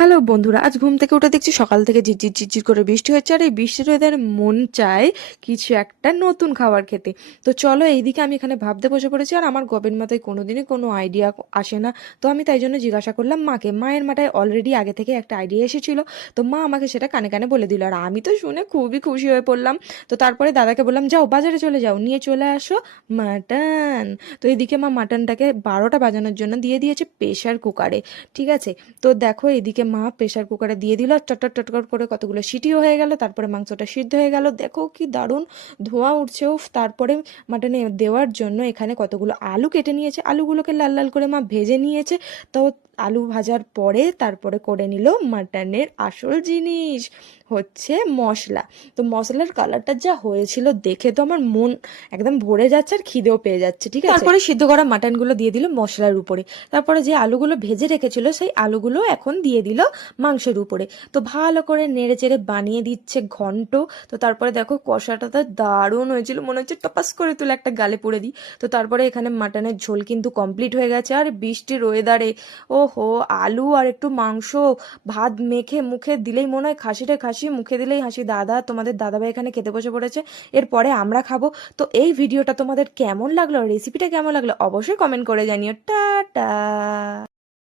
Hello বন্ধুরা, আজ ঘুম থেকে উঠে দেখছি সকাল থেকে ঝিরঝির ঝিরঝির করে বৃষ্টি হচ্ছে, আর এই বৃষ্টির ওয়েদারে মন চায় কিছু একটা নতুন খাবার খেতে। তো চলো, এইদিকে আমি এখানে ভাবতে বসে পড়েছি, আর আমার গবের মাথায় কোনোদিনই কোনো আইডিয়া আসে না। তো আমি তাই জন্য জিজ্ঞাসা করলাম মাকে। মায়ের মাথায় অলরেডি আগে থেকে একটা আইডিয়া এসেছিল, তো মা আমাকে সেটা কানে কানে বলে দিল, আর আমি তো শুনে খুবই খুশি হয়ে পড়লাম। তো তারপরে দাদাকে বললাম, যাও বাজারে চলে যাও, নিয়ে চলে আসো মাটন। তো এদিকে মা মাটনটাকে 12টা বাজানোর জন্য দিয়ে দিয়েছে প্রেশার কুকারে। ঠিক আছে, তো দেখো এদিকে মা প্রেসার কুকারে দিয়ে দিল, চটচট চটচট করে কতগুলো সিটিও হয়ে গেল, তারপরে মাংসটা সিদ্ধ হয়ে গেল, দেখো কি দারুণ ধোঁয়া উঠছে। উফ, তারপরে মাটনে দেওয়ার জন্য এখানে কতগুলো আলু কেটে নিয়েছে, আলুগুলোকে লাল লাল করে মা ভেজে নিয়েছে। তো আলু ভাজার পরে তারপরে করে নিল মাটনের আসল জিনিস, হচ্ছে মশলা। তো মশলার কালারটা যা হয়েছিল দেখে তো আমার মন একদম ভরে যাচ্ছে, আর খিদেও পেয়ে যাচ্ছে। ঠিক আছে, তারপরে সিদ্ধ করা মাটনগুলো দিয়ে দিল মশলার উপরে, তারপরে যে আলুগুলো ভেজে রেখেছিল সেই আলুগুলো এখন দিয়ে দিল মাংসের উপরে। তো ভালো করে নেড়ে চেড়ে বানিয়ে দিচ্ছে ঘন্ট। তো তারপরে দেখো কষাটা তো দারুণ হয়েছিল, মনে হচ্ছে টপাস করে তুলে একটা গালে পুড়ে দিই। তো তারপরে এখানে মাটনের ঝোল কিন্তু কমপ্লিট হয়ে গেছে, আর বৃষ্টির ওয়েদারে ওহো, আলু আর একটু মাংস ভাত মেখে মুখে দিলেই মনে হয় খাসিটা খাসি, মুখে দিলেই হাসি। দাদা, তোমাদের দাদাভাই এখানে খেতে বসে পড়েছে, এরপরে আমরা খাবো। তো এই ভিডিওটা তোমাদের কেমন লাগলো, রেসিপিটা কেমন লাগলো, অবশ্যই কমেন্ট করে জানিও। টাটা।